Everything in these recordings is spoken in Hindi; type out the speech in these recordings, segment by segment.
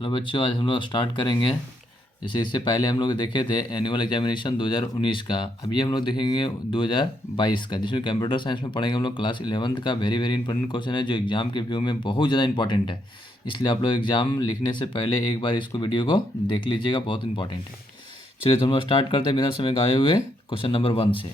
हेलो बच्चों, आज हम लोग स्टार्ट करेंगे। जैसे इससे पहले हम लोग देखे थे एनुअल एग्जामिनेशन 2019 का। अभी हम लोग देखेंगे 2022 का, जिसमें कंप्यूटर साइंस में पढ़ेंगे हम लोग क्लास 11th का। वेरी वेरी इंपॉर्टेंट क्वेश्चन है जो एग्जाम के व्यू में बहुत ज़्यादा इंपॉर्टेंट है। इसलिए आप लोग एग्जाम लिखने से पहले एक बार इसको वीडियो को देख लीजिएगा, बहुत इंपॉर्टेंट है। चलिए तो हम लोग स्टार्ट करते हैं बिना समय गए हुए क्वेश्चन नंबर 1 से।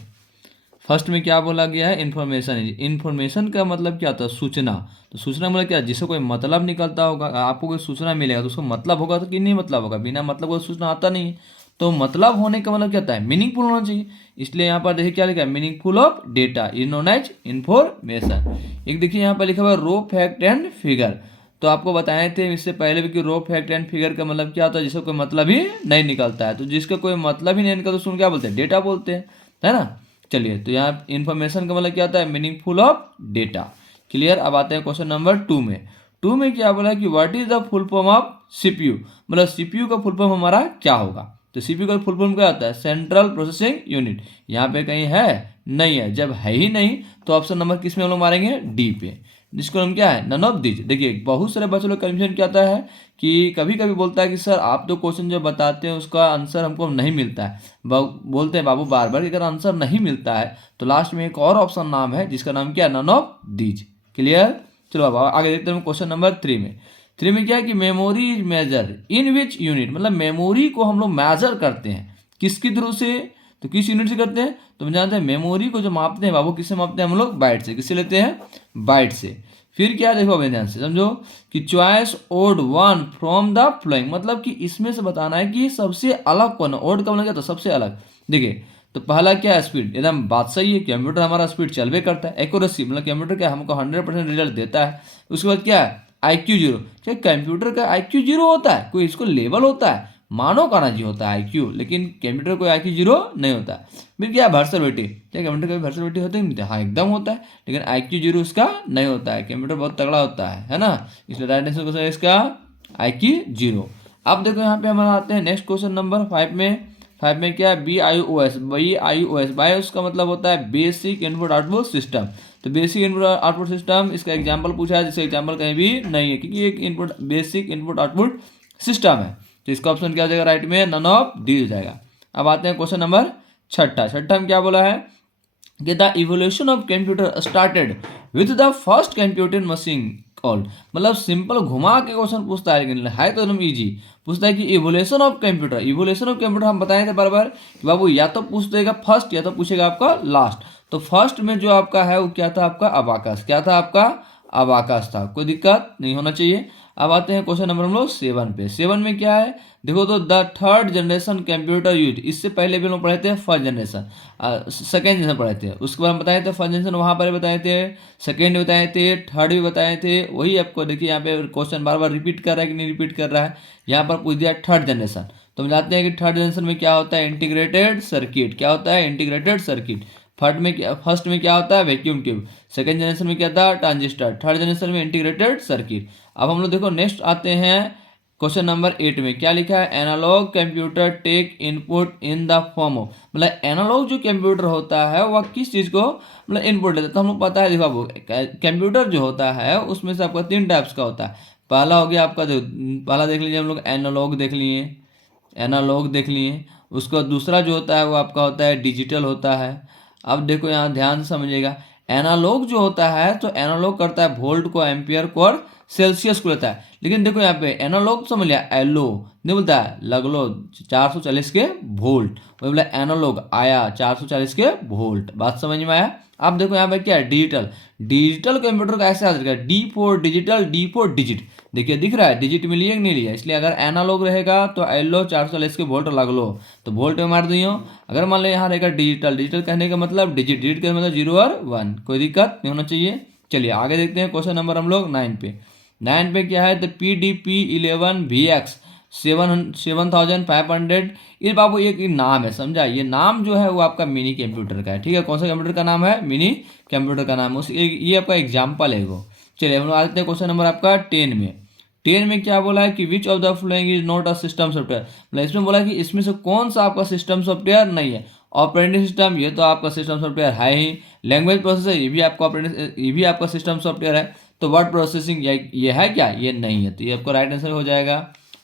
फर्स्ट में क्या बोला गया है? इन्फॉर्मेशन। इन्फॉर्मेशन का मतलब क्या होता है? सूचना। तो सूचना मतलब क्या? जिससे कोई मतलब निकलता होगा, आपको कोई सूचना मिलेगा तो उसको मतलब होगा तो कि नहीं मतलब होगा। बिना मतलब को सूचना आता नहीं है। तो मतलब होने का मतलब क्या होता है? मीनिंगफुल होना चाहिए। इसलिए यहाँ पर देखिए क्या लिखा है? Meaningful of data is known as information. एक देखिए यहाँ पर लिखा हुआ रो फैक्ट एंड फिगर। तो आपको बताए थे इससे पहले भी कि रो फैक्ट एंड फिगर का मतलब क्या होता है? जिसका कोई मतलब ही नहीं निकलता है। तो जिसका कोई मतलब ही नहीं निकलता तो उसको क्या बोलते हैं? डेटा बोलते हैं, है ना। चलिए तो यहाँ इन्फॉर्मेशन का मतलब क्या होता है? Meaningful of data. क्लियर। अब आते हैं क्वेश्चन नंबर 2 में। 2 में क्या बोला कि what is the full form of CPU. मतलब सीपीयू का फुल फॉर्म हमारा क्या होगा? तो सीपीयू का फुल फॉर्म क्या होता है? Central processing unit. यहाँ पे कहीं है? नहीं है। जब है ही नहीं तो ऑप्शन नंबर किस में हम लोग मारेंगे? डी पे, जिसको हम क्या है? None of these. देखिए बहुत सारे बच्चों लोग कंफ्यूजन क्या आता है कि कभी कभी बोलता है कि सर आप तो क्वेश्चन जो बताते हैं उसका आंसर हमको नहीं मिलता है। बोलते हैं बाबू बार बार कि अगर आंसर नहीं मिलता है तो लास्ट में एक और ऑप्शन नाम है जिसका नाम क्या है? None of these. क्लियर। चलो अब आगे देखते हैं क्वेश्चन नंबर 3 में। 3 में क्या है कि memory is measure in which unit. मतलब मेमोरी को हम लोग मेजर करते हैं किसके थ्रू से? तो किस यूनिट से करते हैं? तो हम जानते हैं मेमोरी को जो मापते हैं बाबू किससे मापते हैं हम लोग? बाइट से। किससे लेते हैं? बाइट से। फिर क्या देखो अभी ध्यान से समझो कि choice odd one from the following. मतलब कि इसमें से बताना है कि सबसे अलग कौन है। ओड का मतलब क्या? तो सबसे अलग। देखिए तो पहला क्या है? स्पीड। एकदम बात सही है, कंप्यूटर हमारा स्पीड चलवे करता है। एक्यूरेसी मतलब कंप्यूटर क्या हमको 100% रिजल्ट देता है। उसके बाद क्या है? IQ 0। क्या कंप्यूटर का IQ 0 होता है? कोई इसको लेवल होता है? मानो का ना जी होता है IQ, लेकिन कंप्यूटर को IQ 0 नहीं होता है। फिर क्या? वर्सबिलिटी। क्या कंप्यूटर का वर्सबिलिटी होता है? हाँ एकदम होता है, लेकिन IQ 0 उसका नहीं होता है। कंप्यूटर बहुत तगड़ा होता है ना। इसलिए राइट आंसर क्वेश्चन है इसका IQ 0। अब देखो यहाँ पे हमारा आते हैं नेक्स्ट क्वेश्चन नंबर 5 में। 5 में क्या है? BIOS। BIOS का मतलब होता है बेसिक इनपुट आउटपुट सिस्टम। तो बेसिक इनपुट आउटपुट सिस्टम इसका एग्जाम्पल पूछा है, जिसका एग्जाम्पल कहीं भी नहीं है क्योंकि एक input basic input output system है। तो इसका ऑप्शन क्या हो जाएगा? राइट में नन ऑफ डी हो जाएगा। अब आते हैं क्वेश्चन नंबर छठा में क्या बोला है कि the evolution of computer started with the first computer machine called. मतलब सिंपल घुमा के क्वेश्चन पूछता है, लेकिन है तो एकदम इजी। पूछता है कि evolution of computer. Evolution of computer हम बताए थे बराबर कि बाबू या तो पूछ देगा फर्स्ट या तो पूछेगा आपका लास्ट। तो फर्स्ट में जो आपका है वो क्या था? आपका अबाकस। क्या था आपका? अबाकस था। कोई दिक्कत नहीं होना चाहिए। अब आते हैं क्वेश्चन नंबर हम लोग 7 पे। 7 में क्या है? देखो तो the third generation computer use. इससे पहले भी हम लोग पढ़े थे फर्स्ट जनरेशन, सेकेंड जनरेशन पढ़े थे। उसके बाद हम बताए थे फर्स्ट जनरेशन वहाँ पर बताए थे, सेकेंड बताए थे, थर्ड भी बताए थे। वही आपको देखिए यहाँ पे क्वेश्चन बार बार रिपीट कर रहा है कि नहीं रिपीट कर रहा है। यहाँ पर पूछ दिया थर्ड जनरेशन। तो हम जानते हैं कि थर्ड जनरेशन में क्या होता है? Integrated circuit. क्या होता है? Integrated circuit. फर्स्ट में क्या होता है? Vacuum tube. सेकेंड जनरेशन में क्या था? ट्रांजिस्टर। थर्ड जनरेशन में इंटीग्रेटेड सर्किट। अब हम लोग देखो नेक्स्ट आते हैं क्वेश्चन नंबर 8 में। क्या लिखा है? Analogue computer take input in the form of. मतलब एनालॉग जो कंप्यूटर होता है वह किस चीज़ को मतलब इनपुट लेता है? तो हम लोग पता है, देखो अब कंप्यूटर जो होता है उसमें से आपका 3 टाइप्स का होता है। पहला हो गया आपका जो पहला देख लीजिए हम लोग एनालॉग देख लिए, एनालॉग देख लिए। उसका दूसरा जो होता है वो आपका होता है डिजिटल होता है। अब देखो यहाँ ध्यान से समझिएगा। एनालॉग जो होता है तो एनालॉग करता है वोल्ट को, एम्पियर को और सेल्सियस को लेता है। लेकिन देखो यहाँ पे एनालॉग समझ लिया, एलो नहीं बोलता है, लग लो 440 के वोल्ट। वही बोला एनालॉग आया 440 के वोल्ट। बात समझ में आया? अब देखो यहाँ पे क्या है? डिजिटल। डिजिटल कंप्यूटर का ऐसे याद रखेगा, D4 डिजिटल, D4 डिजिट। देखिए दिख रहा है डिजिट में लिया कि नहीं लिया। इसलिए अगर एनालॉग रहेगा तो एलो 440 के वोल्ट लग लो तो वोल्ट में मार दियो। अगर मान लो यहाँ रहेगा डिजिटल, डिजिटल कहने का मतलब डिजिट, डिजिट का मतलब 0 और 1। कोई दिक्कत नहीं होना चाहिए। चलिए आगे देखते हैं क्वेश्चन नंबर हम लोग 9 पे। 9 पे क्या है? तो PDP-11VX 7500। ये बाबू एक नाम है, समझा। ये नाम जो है वो आपका मिनी कंप्यूटर का है। ठीक है, कौन सा कंप्यूटर का नाम है? मिनी कंप्यूटर का नाम है। ये आपका एग्जाम्पल है वो। चलिए हम लोग आते हैं क्वेश्चन नंबर आपका 10 में। 10 में क्या बोला है कि which of the following is not a system software. मतलब इसमें बोला कि इसमें से कौन सा आपका सिस्टम सॉफ्टवेयर नहीं है। ऑपरेटिंग सिस्टम, ये तो आपका सिस्टम सॉफ्टवेयर है ही। लैंग्वेज प्रोसेसर, ये भी आपका ये भी आपका सिस्टम सॉफ्टवेयर है। तो वर्ड प्रोसेसिंग ये है क्या? ये नहीं है। तो ये आपको राइट आंसर हो जाएगा।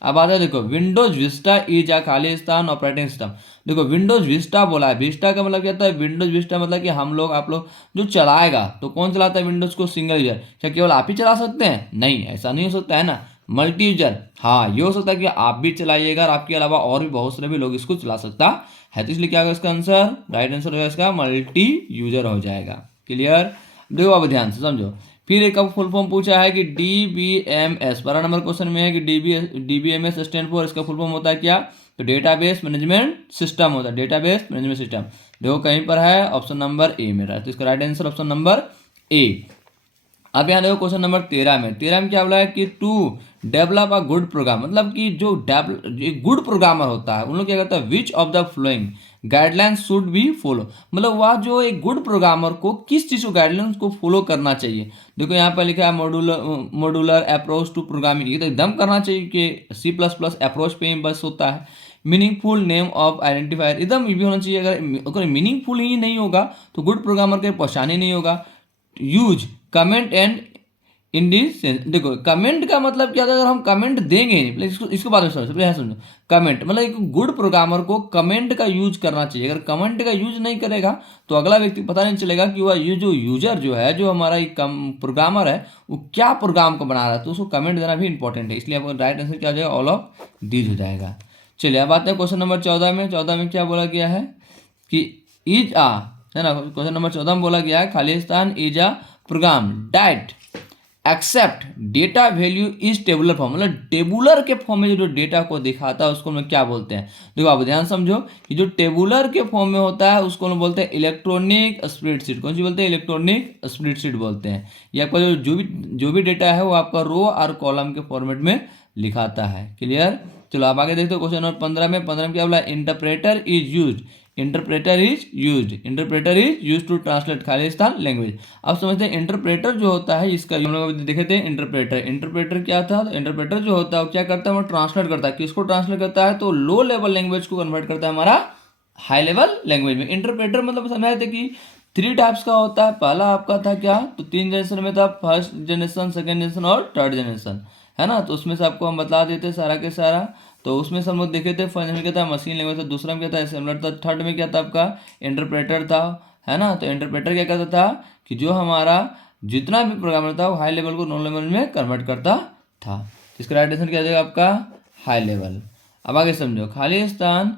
अब आता है देखो Windows Vista is a Khalistan operating system. देखो विंडोज विस्टा बोला है, विस्टा का मतलब क्या होता है, विंडोज विस्टा मतलब कि हम लोग आप लोग जो चलाएगा, तो कौन चलाता है विंडोज को, सिंगल यूजर। क्या केवल आप ही चला सकते हैं, नहीं ऐसा नहीं हो सकता है ना, मल्टी यूजर, हाँ ये हो सकता है कि आप भी चलाइएगा और आपके अलावा और भी बहुत सारे भी लोग इसको चला सकता है, तो इसलिए क्या होगा इसका आंसर, राइट आंसर होगा इसका मल्टी यूजर हो जाएगा। क्लियर। देखो अब ध्यान से समझो, फिर एक फुल फॉर्म पूछा है कि DBMS, 12 नंबर क्वेश्चन में है कि DBMS स्टैंड फॉर, इसका फुल फॉर्म होता है क्या, तो डेटाबेस मैनेजमेंट सिस्टम होता है, डेटाबेस मैनेजमेंट सिस्टम। देखो कहीं पर है ऑप्शन नंबर ए मेरा, तो इसका right answer option number A. अब यहाँ देखो क्वेश्चन नंबर 13 में, 13 में क्या बोला है कि to develop a good program, मतलब कि जो गुड प्रोग्रामर होता है उन लोग क्या करता है, विच of the flowing guidelines should be follow, मतलब वह जो एक गुड प्रोग्रामर को किस चीज़ को गाइडलाइंस को फॉलो करना चाहिए। देखो यहाँ पर लिखा है मॉड्यूलर अप्रोच टू प्रोग्रामिंग, ये तो एकदम करना चाहिए कि C++ अप्रोच पे ही बस होता है। मीनिंगफुल नेम ऑफ आइडेंटिफायर, एकदम ये भी होना चाहिए, अगर मीनिंगफुल ही नहीं होगा तो गुड प्रोग्रामर के पहचान ही नहीं होगा। Use comment and in the sense, देखो कमेंट का मतलब क्या था, अगर हम कमेंट देंगे नहीं, पहले इसको बाद में समझो, पहले समझो कमेंट मतलब एक गुड प्रोग्रामर को कमेंट का यूज करना चाहिए, अगर कमेंट का यूज नहीं करेगा तो अगला व्यक्ति पता नहीं चलेगा कि वह ये जो यूजर जो है, जो हमारा एक प्रोग्रामर है, वो क्या प्रोग्राम को बना रहा है, तो उसको कमेंट देना भी इंपॉर्टेंट है, इसलिए आपका राइट आंसर क्या हो जाएगा, ऑल ऑफ दीज हो जाएगा। चलिए अब आते हैं क्वेश्चन नंबर 14 में, 14 में क्या बोला गया है कि इज आ, है ना, क्वेश्चन नंबर 14 में बोला गया है Khalistan is a program that accept data value is tabular form, मतलब टेबुलर के फॉर्म में जो डेटा को दिखाता है उसको हम क्या बोलते हैं। देखो आप ध्यान समझो कि जो टेबुलर के फॉर्म में होता है उसको हम बोलते हैं इलेक्ट्रॉनिक स्प्रेडशीट। कौन सी बोलते हैं, इलेक्ट्रॉनिक स्प्रेडशीट बोलते हैं। ये आपका जो भी डेटा है वो आपका रो और कॉलम के फॉर्मेट में लिखाता है। क्लियर। चलो आप आगे देखते हो क्वेश्चन नंबर 15 में, 15 में क्या बोला, interpreter is use, interpreter is use to translate Khalistan language. अब समझते हैं इंटरप्रेटर जो होता है, इसका हम लोग देखे थे इंटरप्रेटर क्या था, तो इंटरप्रेटर जो होता है वो क्या करता है, वो ट्रांसलेट करता है, किसको ट्रांसलेट करता है, तो लो लेवल लैंग्वेज को कन्वर्ट करता है हमारा हाई लेवल लैंग्वेज में। इंटरप्रेटर मतलब समझाए थे कि 3 टाइप्स का होता है। पहला आपका था क्या, तो 3 जनरेशन में था, फर्स्ट जनरेशन, सेकेंड जनरेशन और थर्ड जनरेशन, है ना। तो उसमें से आपको हम बता देते सारा के सारा। तो उसमें से हम लोग देखे थे, फर्स्ट में क्या था, मशीन लैंग्वेज था, दूसरा में क्या था, असेंबलर था, थर्ड में क्या था आपका, इंटरप्रेटर था, है ना। तो इंटरप्रेटर क्या करता था कि जो हमारा जितना भी प्रोग्रामर था वो हाई लेवल को लो लेवल में कन्वर्ट करता था। इसका राइट आंसर क्या आ जाएगा आपका, हाई लेवल। अब आगे समझो, खालिस्तान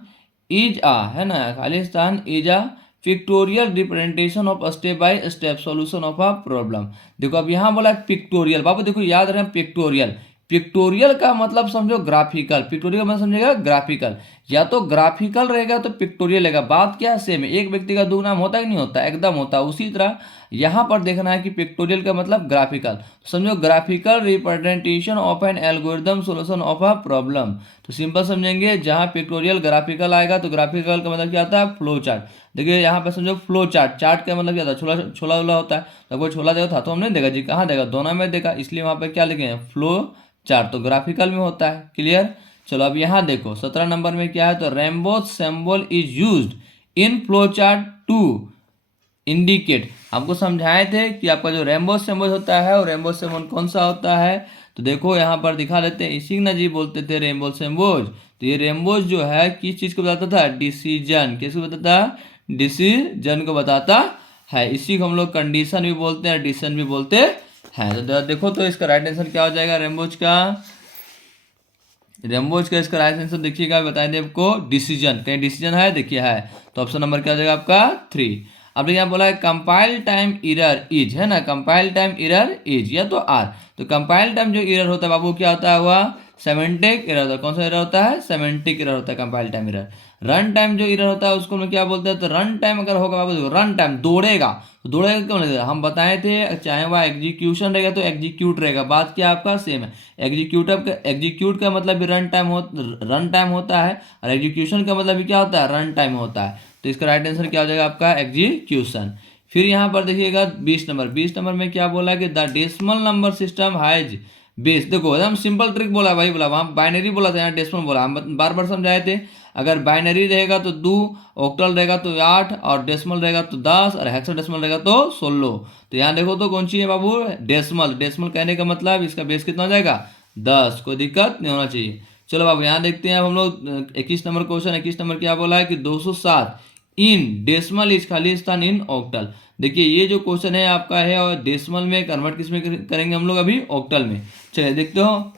इज आ, है ना, Khalistan is a pictorial representation of step by step solution of a problem. देखो अब यहाँ बोला पिक्टोरियल, बाबू देखो याद रहे पिक्टोरियल, पिक्टोरियल का मतलब समझो ग्राफिकल, पिक्टोरियल मतलब समझेगा ग्राफिकल, या तो ग्राफिकल रहेगा तो पिक्टोरियल रहेगा, बात क्या सेम है, एक व्यक्ति का दो नाम होता है कि नहीं होता, एकदम होता है। उसी तरह यहाँ पर देखना है कि पिक्टोरियल का मतलब ग्राफिकल, तो समझो graphical representation of an algorithm solution of a problem. तो सिंपल समझेंगे, जहाँ पिक्टोरियल ग्राफिकल आएगा तो ग्राफिकल का मतलब क्या आता है, फ्लो चार्ट। देखिए यहाँ पे समझो फ्लो चार्ट, चार्ट का मतलब क्या था, छोला छोला वोला होता है, तो कोई छोला देगा था तो हमने देखा जी, कहाँ देगा, दोनों में देखा, इसलिए वहाँ पे क्या लिखे हैं, फ्लो चार्ट, तो ग्राफिकल में होता है। क्लियर। चलो अब यहाँ देखो 17 नंबर में क्या है, तो rainbow symbol is used in flow chart to indicate. हमको समझाए थे कि आपका जो रेनबो सिंबल होता है वो रेनबो सिंबल कौन सा होता है, तो देखो यहाँ पर दिखा देते हैं, इसी ना जी बोलते थे रेनबो सिंबल। तो ये रेनबो जो है किस चीज़ को बताता था, डिसीजन, किसको बताता, डिसीजन को बताता है। इसी को हम लोग कंडीशन भी बोलते हैं, डिसीजन भी बोलते हैं। तो देखो तो इसका राइट आंसर क्या हो जाएगा, रेनबोज का इसका राइट आंसर देखिएगा, बताए दे आपको, डिसीजन। कहीं डिसीजन है, देखिए है, तो ऑप्शन नंबर क्या हो जाएगा आपका 3। अब यहाँ बोला है कंपाइल टाइम एरर इज, है ना, कंपाइल टाइम एरर इज या तो आर। तो कंपाइल टाइम जो एरर होता है बाबू क्या होता है, वह सेमेंटिक एरर होता है। कौन सा एरर होता है, सेमेंटिक एरर होता है compile time error. Run time जो एरर होता है उसको हम क्या बोलते हैं, तो रन टाइम अगर होगा बाबू, देखो रन टाइम दौड़ेगा, तो दौड़ेगा क्यों लगेगा, हम बताए थे चाहे वह एग्जीक्यूशन रहेगा तो एग्जीक्यूट रहेगा, बात क्या आपका सेम है। एग्जीक्यूट का मतलब भी रन टाइम होता है, और एग्जीक्यूशन का मतलब भी क्या होता है, रन टाइम होता है। तो इसका राइट आंसर क्या हो जाएगा आपका, एग्जीक्यूशन। फिर यहाँ पर देखिएगा 20 नंबर में क्या बोला कि the decimal number system has base. देखो एकदम सिंपल ट्रिक बोला भाई, बोला वहाँ बाइनरी बोला था, यहाँ डेसिमल बोला, हम बार बार समझाए थे। अगर बाइनरी रहेगा तो 2, ऑक्टल रहेगा तो 8, और डेसिमल रहेगा तो 10, और हेक्साडेसिमल रहेगा तो 16। तो यहाँ देखो तो कौन सी है बाबू, डेसिमल। डेसिमल कहने का मतलब इसका बेस कितना हो जाएगा, 10, कोई दिक्कत नहीं होना चाहिए। चलो अब यहाँ देखते हैं। अब हम लोग 21 नंबर क्वेश्चन। 21 नंबर क्या बोला है कि 207 in decimal is Khalistan in octal. देखिए ये जो क्वेश्चन है आपका है और डेसिमल में कन्वर्ट किस में करेंगे हम लोग अभी, ऑक्टल में। चलिए देखते हो।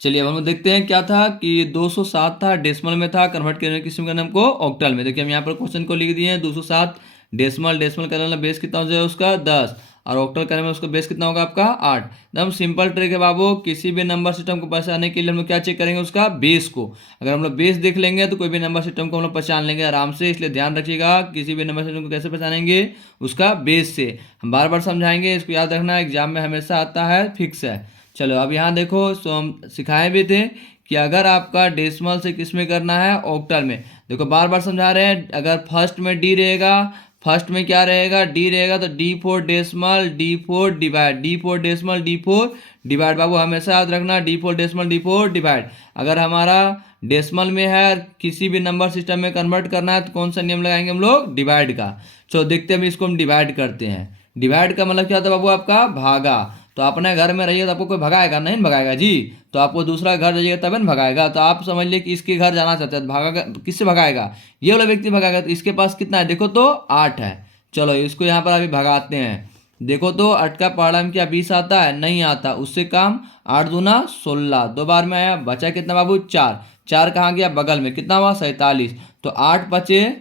चलिए अब हम लोग देखते हैं क्या था कि 207 था, डेसिमल में था, कन्वर्ट करने किस में करना हमको, ऑक्टल में। देखिए हम यहाँ पर क्वेश्चन को लिख दिए हैं 207 डेसिमल, डेसिमल करने वाला बेस कितना हो जाएगा उसका 10, और ऑक्टल करने में उसका बेस कितना होगा आपका 8। एकदम सिंपल ट्रिक है बाबू। किसी भी नंबर सिस्टम को पहचानने के लिए हम लोग क्या चेक करेंगे, उसका बेस को। अगर हम लोग बेस देख लेंगे तो कोई भी नंबर सिस्टम को हम लोग पहचान लेंगे आराम से। इसलिए ध्यान रखिएगा किसी भी नंबर सिस्टम को कैसे पहचानेंगे, उसका बेस से। हम बार बार समझाएंगे, इसको याद रखना, एग्जाम में हमेशा आता है, फिक्स है। चलो अब यहाँ देखो, सो हम सिखाए भी थे कि अगर आपका डेसिमल से किस में करना है, ऑक्टल में। देखो बार बार समझा रहे हैं, अगर फर्स्ट में डी रहेगा, फर्स्ट में क्या रहेगा, डी रहेगा, तो D four decimal D four divide, D four decimal D four divide. बाबू हमेशा याद रखना, D four decimal D four divide. अगर हमारा डेसिमल में है, किसी भी नंबर सिस्टम में कन्वर्ट करना है, तो कौन सा नियम लगाएंगे हम लोग, डिवाइड का। चलो देखते हैं, हम इसको हम डिवाइड करते हैं। डिवाइड का मतलब क्या होता है बाबू, आपका भागा। तो अपने घर में रहिए तो आपको कोई भगाएगा नहीं, भगाएगा जी। तो आपको दूसरा घर जाइएगा तब न भगाएगा। तो आप समझ लीजिए कि इसके घर जाना चाहते हैं, तो भागा किससे भगाएगा, ये वाला व्यक्ति भगाएगा। तो इसके पास कितना है, देखो तो 8 है। चलो इसको यहाँ पर अभी भगाते हैं। देखो तो 8 का पहाड़ा में क्या 20 आता है, नहीं आता। उससे काम 8 दूना 16, 2 बार में आया, बचा कितना बाबू 4। 4 कहाँ गया, बगल में, कितना हुआ 47। तो 8 पचे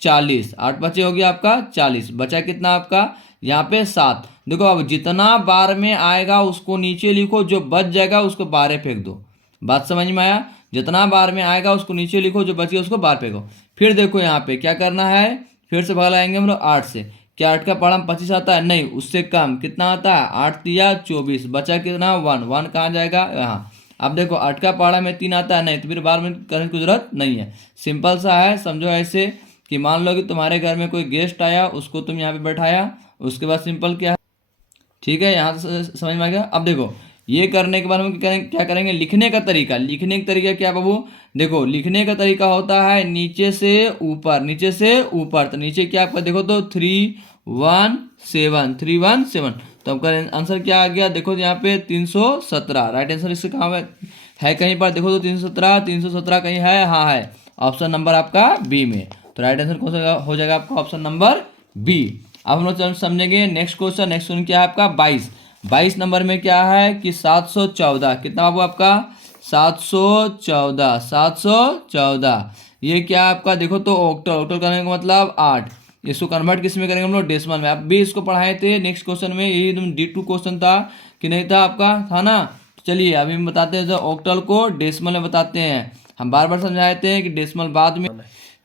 40, 8 पचे हो गया आपका 40, बचा कितना आपका यहाँ पे 7। देखो अब जितना बार में आएगा उसको नीचे लिखो, जो बच जाएगा उसको बाहर फेंक दो। बात समझ में आया, जितना बार में आएगा उसको नीचे लिखो, जो बच गया उसको बाहर फेंको। फिर देखो यहाँ पे क्या करना है, फिर से भगाएंगे हम लोग 8 से। क्या 8 का पहाड़ा 25 आता है, नहीं, उससे कम। कितना आता है, 8 तिया 24, बचा कितना 1, 1 कहाँ जाएगा यहाँ। अब देखो 8 का पहाड़ा में 3 आता है, नहीं, तो फिर बार में करने की जरूरत नहीं है। सिंपल सा है, समझो ऐसे कि मान लो कि तुम्हारे घर में कोई गेस्ट आया, उसको तुम यहाँ पे बैठाया, उसके बाद सिंपल क्या है, ठीक है, यहाँ से समझ में आ गया। अब देखो ये करने के बाद हम क्या करेंगे, लिखने का तरीका। लिखने का तरीका क्या बाबू, देखो लिखने का तरीका होता है नीचे से ऊपर, नीचे से ऊपर। तो नीचे क्या आपका देखो तो 317, 317। तो आपका आंसर क्या आ गया, देखो तो यहाँ पे 317 राइट आंसर। इससे कहाँ है कहीं पर, देखो तो 317 कहीं है, हाँ है, ऑप्शन नंबर आपका बी में। तो राइट आंसर कौन सा हो जाएगा आपका, ऑप्शन नंबर बी। अब हम लोग समझेंगे नेक्स्ट क्वेश्चन। नेक्स्ट क्वेश्चन क्या है आपका 22 नंबर में क्या है कि 714, कितना बाबू आपका 714। ये क्या आपका देखो तो ऑक्टल, ऑक्टल करने का मतलब 8। इसको कन्वर्ट किस में करेंगे हम लोग, डेसिमल में। आप भी इसको पढ़ाए थे नेक्स्ट क्वेश्चन में, यही एकदम D2 क्वेश्चन था कि नहीं था आपका, था ना। चलिए अभी हम बताते हैं ऑक्टल को डेसिमल में बताते हैं। हम बार बार समझाए थे कि डेसिमल बाद में।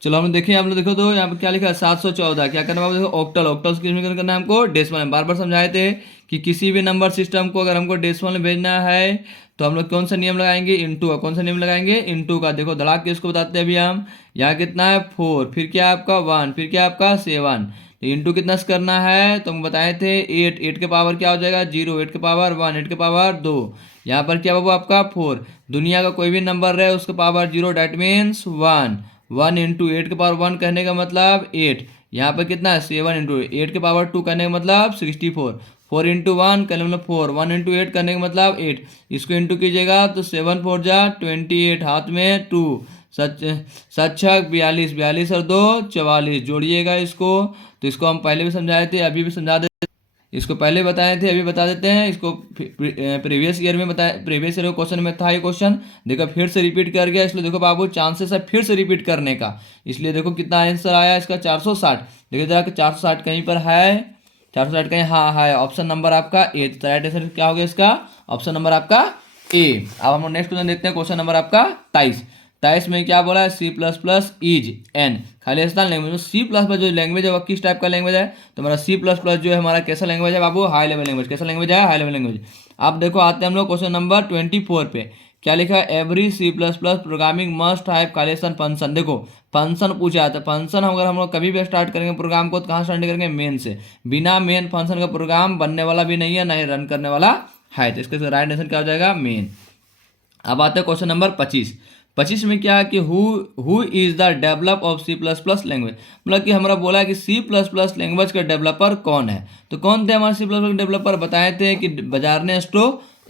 चलो हम देखिए, आप लोग देखो तो यहाँ पे क्या लिखा है 714। क्या करना है देखो, ऑक्टल, ऑक्टल किस में करना है हमको, डेसिमल में। बार बार समझाए थे कि किसी भी नंबर सिस्टम को अगर हमको डेसिमल में भेजना है तो हम लोग कौन सा नियम लगाएंगे, इनटू का। कौन सा नियम लगाएंगे, इनटू का। देखो धड़ाक के इसको बताते हैं अभी हम। यहाँ कितना है 4, फिर क्या आपका 1, फिर क्या आपका 7। इंटू कितना से करना है तो हम बताए थे 8, 8 के पावर क्या हो जाएगा 0, 8 के पावर 1, 8 के पावर 2। यहाँ पर क्या बाबू आपका 4। दुनिया का कोई भी नंबर रहे उसका पावर 0, डैट मीन्स 1। 1 इंटू 8 के पावर 1 कहने का मतलब 8। यहाँ पर कितना है 7 इंटू 8 के पावर 2 करने का मतलब 64। 4 इंटू 1 करने का मतलब 4, 1 इंटू 8 करने का मतलब 8। इसको इंटू कीजिएगा तो 7 4 जा 28, हाथ में 2, सच 42, 42 और 2 44। जोड़िएगा इसको। तो इसको हम पहले भी समझाए थे, अभी भी समझा देते, इसको पहले बताए थे, अभी बता देते हैं। इसको प्रीवियस ईयर में बताया, प्रीवियस ईयर क्वेश्चन में था ये क्वेश्चन। देखो फिर से रिपीट कर गया, इसलिए देखो बाबू चांसेस है फिर से रिपीट करने का। इसलिए देखो कितना आंसर आया इसका 460। देखो जरा 460 कहीं पर है, 460 कहीं, हाँ है, ऑप्शन नंबर आपका ए। तो राइट आंसर क्या हो गया इसका, ऑप्शन नंबर आपका ए। अब हम नेक्स्ट क्वेश्चन देखते हैं, क्वेश्चन नंबर आपका 23 में क्या बोला है, C++ is an Khalistan language. C++ जो लैंग्वेज है वो किस टाइप का लैंग्वेज है, तो हमारा C++ जो है हमारा कैसा लैंग्वेज है बाबू, हाई लेवल लैंग्वेज। कैसा लैंग्वेज है, हाई लेवल लैंग्वेज। आप देखो आते हैं हम लोग क्वेश्चन नंबर 24 पे। क्या लिखा है, every C++ programming must have Khalistan function. देखो फंक्शन पूछा है, तो फंक्शन अगर हम लोग कभी भी स्टार्ट करेंगे प्रोग्राम को तो कहाँ स्टार्ट करेंगे, मेन से। बिना मेन फंक्शन का प्रोग्राम बनने वाला भी नहीं है, ना ही रन करने वाला है। तो इसका राइट आंसर क्या हो जाएगा, मेन। अब आते हैं क्वेश्चन नंबर 25 में क्या है कि who is the develop of C++ language. मतलब कि हमारा बोला है कि C++ लैंग्वेज का डेवलपर कौन है। तो कौन थे हमारे C++ डेवलपर, बताए थे कि बजारने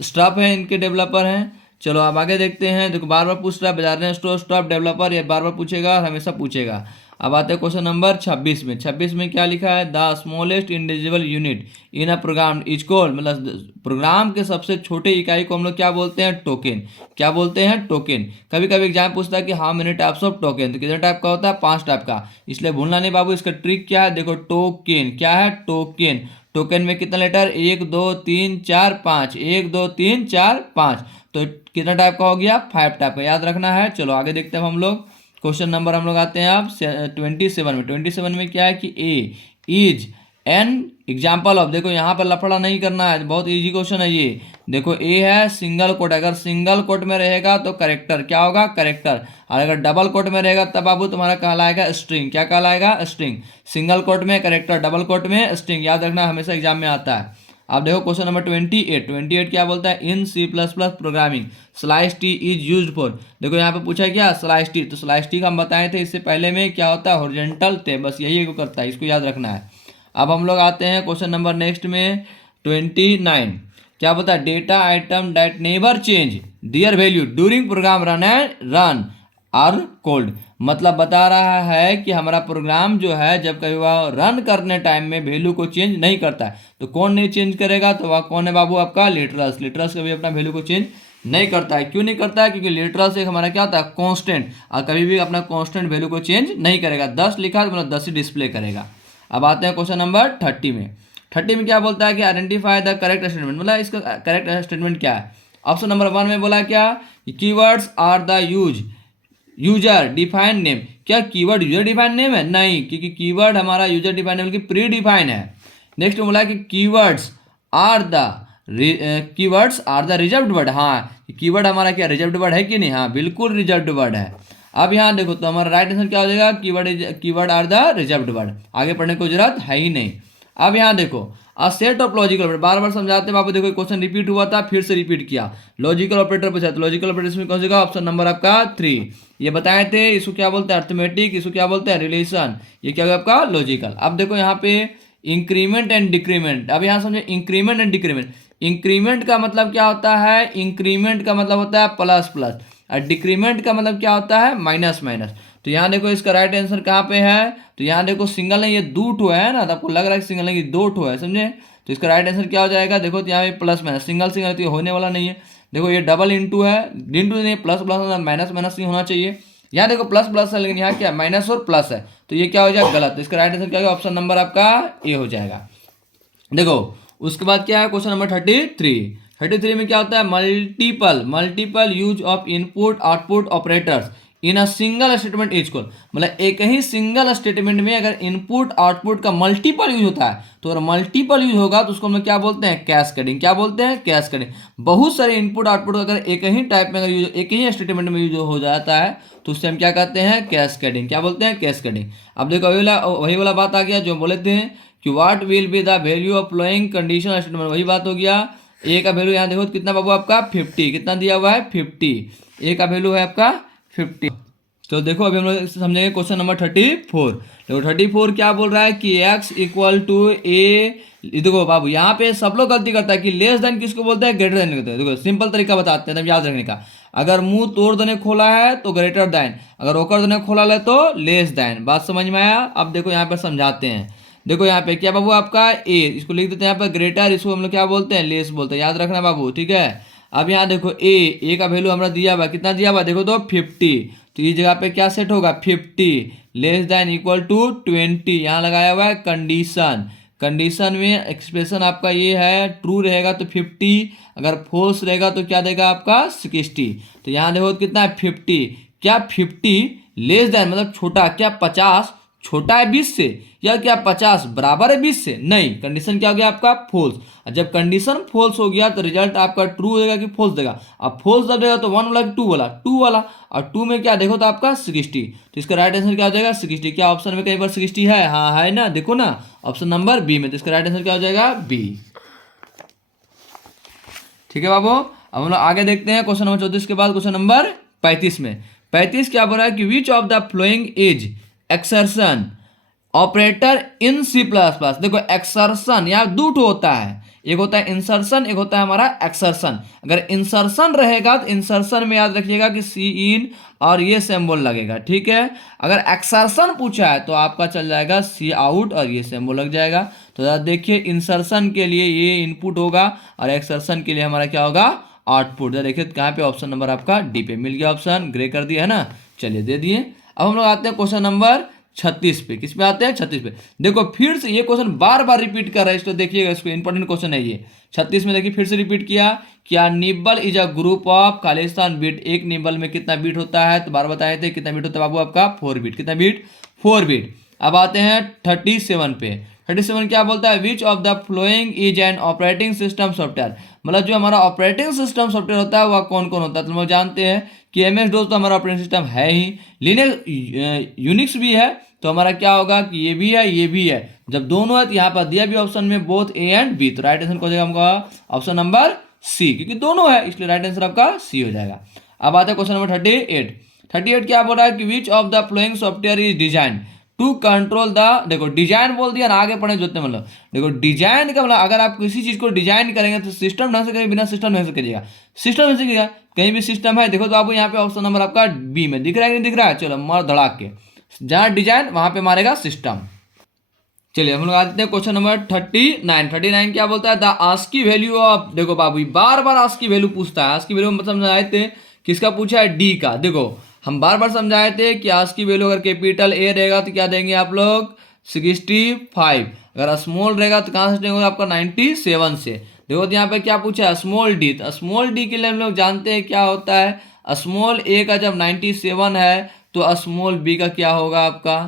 स्टाफ है, इनके डेवलपर हैं। चलो अब आगे देखते हैं। देखो बार बार पूछ रहा है, बजा रहे हैं स्टोर स्टाफ डेवलपर, ये बार बार पूछेगा, हमेशा पूछेगा। अब आते हैं क्वेश्चन नंबर 26 में। 26 में क्या लिखा है, the smallest individual unit in a program is called, मतलब प्रोग्राम के सबसे छोटे इकाई को हम लोग क्या बोलते हैं, टोकन। क्या बोलते हैं, टोकन। कभी कभी एग्जाम पूछता है कि how many types of token, तो कितने टाइप का होता है, 5 टाइप का। इसलिए भूलना नहीं बाबू, इसका ट्रिक क्या है, देखो टोकन क्या है, टोकन। टोकन में कितना लेटर, 1 2 3 4 5, 1 2 3 4 5, तो कितना टाइप का हो गया, 5 टाइप का, याद रखना है। चलो आगे देखते हैं हम लोग। क्वेश्चन नंबर हम लोग आते हैं अब 27 में। 27 में क्या है कि ए इज एन एग्जाम्पल ऑफ, देखो यहाँ पर लफड़ा नहीं करना है, बहुत इजी क्वेश्चन है ये। देखो ए है सिंगल कोट, अगर सिंगल कोट में रहेगा तो करेक्टर क्या होगा, करेक्टर। और अगर डबल कोट में रहेगा तब बाबू तुम्हारा कहलाएगा स्ट्रिंग। क्या कहलाएगा, स्ट्रिंग। सिंगल कोट में करेक्टर, डबल कोट में स्ट्रिंग, याद रखना, हमेशा एग्जाम में आता है। अब देखो क्वेश्चन नंबर 28 क्या बोलता है, इन C++ programming slice T is used for. देखो यहाँ पे पूछा है क्या, स्लाइस टी, तो स्लाइस टी का हम बताए थे इससे पहले में, क्या होता है, हॉरिजॉन्टल थे, बस यही को करता है, इसको याद रखना है। अब हम लोग आते हैं क्वेश्चन नंबर नेक्स्ट में 29। क्या बोलता है, data item that never change their value during program run are called, मतलब बता रहा है कि हमारा प्रोग्राम जो है जब कभी वह रन करने टाइम में वैल्यू को चेंज नहीं करता है, तो कौन नहीं चेंज करेगा, तो वह कौन है बाबू, आपका लिटरल्स। लिटरल्स कभी अपना वैल्यू को चेंज नहीं करता है। क्यों नहीं करता है, क्योंकि लिटरल्स एक हमारा क्या होता है, कांस्टेंट, और कभी भी अपना कांस्टेंट वैल्यू को चेंज नहीं करेगा। 10 लिखा है तो मतलब 10 ही डिस्प्ले करेगा। अब आते हैं क्वेश्चन नंबर 30 में। 30 में क्या बोलता है कि आइडेंटिफाई द करेक्ट स्टेटमेंट, मतलब इसका करेक्ट स्टेटमेंट क्या है। ऑप्शन नंबर 1 में बोला क्या, keywords are the user defined name. क्या कीवर्ड यूजर डिफाइंड नेम है, नहीं, क्योंकि कीवर्ड हमारा यूजर डिफाइंड नेम की प्री डिफाइन है। नेक्स्ट में बोला कि keywords are the reserved word, हाँ कीवर्ड हमारा क्या रिजर्व्ड वर्ड है कि नहीं, हाँ बिल्कुल रिजर्व्ड वर्ड है। अब यहाँ देखो तो हमारा राइट आंसर क्या हो जाएगा, keyword are the reserved word, आगे पढ़ने की जरूरत है ही नहीं। अब यहाँ देखो a set of logical operator, बार बार समझाते हैं बाबू, देखो क्वेश्चन रिपीट हुआ था, फिर से रिपीट किया। लॉजिकल ऑपरेटर पूछा, तो लॉजिकल ऑपरेटर में कौन सा, ऑप्शन नंबर आपका 3। ये बताए थे, इसको क्या बोलते हैं, अर्थमेटिक, इसको क्या बोलते हैं, रिलेशन, ये क्या होगा आपका लॉजिकल। अब देखो यहाँ पे इंक्रीमेंट एंड डिक्रीमेंट, अब यहाँ समझे इंक्रीमेंट एंड डिक्रीमेंट। इंक्रीमेंट का मतलब क्या होता है, इंक्रीमेंट का मतलब होता है प्लस प्लस, और डिक्रीमेंट का मतलब क्या होता है, माइनस माइनस। तो यहाँ देखो इसका राइट आंसर कहाँ पे है, तो यहाँ देखो सिंगल नहीं, ये 2 ठो है ना, तो आपको लग रहा है सिंगल नहीं 2 ठो है, समझे। तो इसका राइट आंसर क्या हो जाएगा, देखो तो यहाँ पे प्लस माइनस, सिंगल सिंगल तो ये होने वाला नहीं है। देखो ये डबल इंटू है, इंटू नहीं, प्लस प्लस माइनस माइनस नहीं होना चाहिए। यहाँ देखो प्लस प्लस है, लेकिन यहाँ क्या माइनस और प्लस है, तो ये क्या हो जाएगा, गलत। तो इसका राइट आंसर क्या होगा, ऑप्शन नंबर आपका ए हो जाएगा। देखो उसके बाद क्या है, क्वेश्चन नंबर 33 में क्या होता है, multiple use of input output operators in a single statement is called, मतलब एक ही सिंगल स्टेटमेंट में अगर इनपुट आउटपुट का मल्टीपल यूज होता है, तो अगर मल्टीपल यूज होगा तो उसको हम लोग क्या बोलते हैं, कैस्केडिंग। क्या बोलते हैं, कैस्केडिंग। बहुत सारे इनपुट आउटपुट अगर एक ही टाइप में, अगर एक ही स्टेटमेंट में यूज हो जाता है, तो उससे हम क्या कहते हैं, कैस्केडिंग। क्या बोलते हैं, कैस्केडिंग। अब देखो वही वाला बात आ गया जो बोले थे कि what will be the value of following conditional statement, वही बात हो गया। ए का वैल्यू यहाँ देखो कितना बाबू आपका 50, कितना दिया हुआ है 50, ए का वैल्यू है आपका 50। तो देखो अभी हम लोग समझेंगे क्वेश्चन नंबर 34। देखो 34 क्या बोल रहा है कि x इक्वल टू ए, देखो बाबू यहाँ पे सब लोग गलती करता है कि लेस देन किसको बोलते हैं, ग्रेटर देन कहते हैं। देखो सिंपल तरीका बताते हैं याद रखने का, अगर मुंह तोड़ देने खोला है तो ग्रेटर देन, अगर ओकर देने खोला है तो लेस देन। बात समझ में आया। अब देखो यहाँ पर समझाते हैं। देखो यहाँ पे क्या बाबू आपका ए, इसको लिख देते हैं यहाँ पर ग्रेटर, इसको हम लोग क्या बोलते हैं, लेस बोलते हैं, याद रखना बाबू, ठीक है। अब यहाँ देखो ए का वैल्यू हमारा दिया हुआ, कितना दिया हुआ देखो तो 50, तो इस जगह पे क्या सेट होगा 50 लेस देन इक्वल टू 20, यहाँ लगाया हुआ है कंडीशन। कंडीशन में एक्सप्रेशन आपका ये है, ट्रू रहेगा तो 50, अगर फॉल्स रहेगा तो क्या देगा आपका 60। तो यहाँ देखो कितना है 50, क्या 50 लेस देन मतलब छोटा, क्या 50 छोटा है 20 से, या क्या 50 बराबर है 20 से, नहीं, कंडीशन क्या हो गया आपका फॉल्स। और जब कंडीशन फॉल्स हो गया तो रिजल्ट आपका ट्रू देगा कि फॉल्स देगा। अब फॉल्स जब देगा तो 1 वाला 2 वाला, 2 वाला, और 2 में क्या देखो तो आपका 60, तो इसका राइट आंसर क्या हो जाएगा 60। क्या ऑप्शन में कहीं पर 60 है, हाँ है ना, देखो ना ऑप्शन नंबर बी में, तो इसका राइट आंसर क्या हो जाएगा बी। ठीक है बाबू। अब हम लोग आगे देखते हैं क्वेश्चन नंबर 34 के बाद क्वेश्चन नंबर 35 में। 35 क्या बोल रहा है कि which of the following is exertion operator in C++। देखो एक्सर्शन यहाँ 2 ठो होता है, एक होता है इंसर्शन, एक होता है हमारा एक्सर्शन। अगर इंसर्शन रहेगा तो इंसर्शन में याद रखिएगा कि सी इन और ये सिंबल लगेगा, ठीक है। अगर एक्सर्शन पूछा है तो आपका चल जाएगा सी आउट और ये सिंबल लग जाएगा। तो देखिए इंसर्शन के लिए ये इनपुट होगा और एक्सर्शन के लिए हमारा क्या होगा, आउटपुट। देखिए कहाँ पे ऑप्शन नंबर आपका डी पे मिल गया, ऑप्शन ग्रे कर दिया है ना। चलिए दे दिए। अब हम लोग आते हैं क्वेश्चन नंबर 36 पे। किस पे आते हैं, 36 पे। देखो फिर से ये क्वेश्चन बार बार रिपीट कर रहा है, इसको देखिएगा, इसको इंपॉर्टेंट क्वेश्चन है ये। 36 में देखिए फिर से रिपीट किया, क्या nibble is a group of Khalistan bit. एक निबल में कितना बीट होता है, तो बार बताए थे कितना बीट होता है बाबू आपका, 4 बीट। कितना बीट, 4 बीट। अब आते हैं 37 पे। 37 क्या बोलता है, विच of the following is an operating system software. मतलब जो हमारा ऑपरेटिंग सिस्टम सॉफ्टवेयर होता है वह कौन कौन होता है। तो हम लोग जानते हैं कि एमएस डोस तो हमारा ऑपरेटिंग सिस्टम है ही, लिनक्स यूनिक्स भी है, तो हमारा क्या होगा कि ये भी है ये भी है। जब दोनों है तो यहाँ पर दिया भी ऑप्शन में बोथ ए एंड बी, तो राइट आंसर हो जाएगा हमका ऑप्शन नंबर सी, क्योंकि दोनों है इसलिए राइट आंसर आपका सी हो जाएगा। अब आता है क्वेश्चन नंबर 38। 38 क्या बोल रहा है कि which of the following software is design to control the, देखो डिजाइन बोल दिया ना, आगे पढ़े जोते मतलब देखो डिजाइन का मतलब अगर आप किसी चीज को डिजाइन करेंगे तो सिस्टम ढंग से करेंगे, बिना सिस्टम ढंग से करिएगा, सिस्टम ढंग से करिएगा। कहीं भी सिस्टम है देखो तो आपको यहाँ पे ऑप्शन नंबर आपका बी में दिख रहा है कि नहीं दिख रहा है, चलो मार धड़ाक के, जहां डिजाइन वहां पे मारेगा सिस्टम। चलिए हम लोग आते हैं क्वेश्चन नंबर 39। 39 क्या बोलता है, द आस्की वैल्यू ऑफ, देखो बाबू बार बार आस्की वैल्यू पूछता है। आस्की वैल्यू मतलब समझाए थे किसका पूछा है, डी का। देखो हम बार बार समझाए थे कि आस्की वैल्यू अगर कैपिटल ए रहेगा तो क्या देंगे आप लोग 65, अगर स्मॉल रहेगा तो कहाँ से देंगे आपका 97 से। देखो तो यहाँ पे क्या पूछा है, स्मॉल डी। तो स्मॉल डी के लिए हम लोग जानते हैं क्या होता है, स्मॉल ए का जब 97 है तो स्मॉल बी का क्या होगा आपका,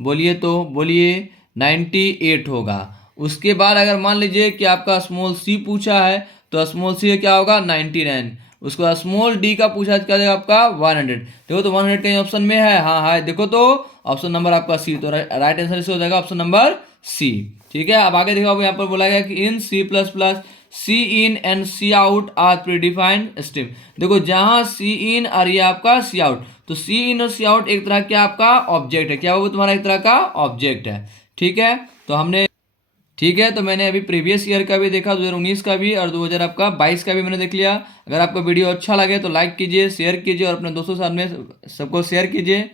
बोलिए तो बोलिए 98 होगा। उसके बाद अगर मान लीजिए कि आपका स्मॉल सी पूछा है तो स्मॉल सी का क्या होगा 99। उसके बाद स्मॉल डी का पूछा है क्या देगा आपका 100। देखो तो 100 कहीं ऑप्शन में है, हाँ है, देखो तो ऑप्शन नंबर आपका सी, तो राइट आंसर इससे हो जाएगा ऑप्शन नंबर सी, ठीक है। अब आगे देखो, अब यहाँ पर बोला गया कि in C plus plus cin and cout are predefined stream. देखो जहां सी इन और ये आपका सी आउट, तो सी इन और सी आउट एक तरह का आपका ऑब्जेक्ट है, क्या वो तुम्हारा एक तरह का ऑब्जेक्ट है, ठीक है। तो हमने, ठीक है, तो मैंने अभी प्रीवियस ईयर का भी देखा, 2019 का भी और 2022 का भी मैंने देख लिया। अगर आपको वीडियो अच्छा लगे तो लाइक कीजिए, शेयर कीजिए और अपने दोस्तों के साथ में सबको शेयर कीजिए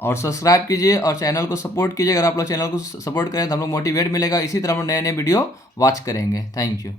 और सब्सक्राइब कीजिए और चैनल को सपोर्ट कीजिए। अगर आप लोग चैनल को सपोर्ट करें तो हम लोग मोटिवेट मिलेगा, इसी तरह हम लोग नए नए वीडियो वॉच करेंगे। Thank you.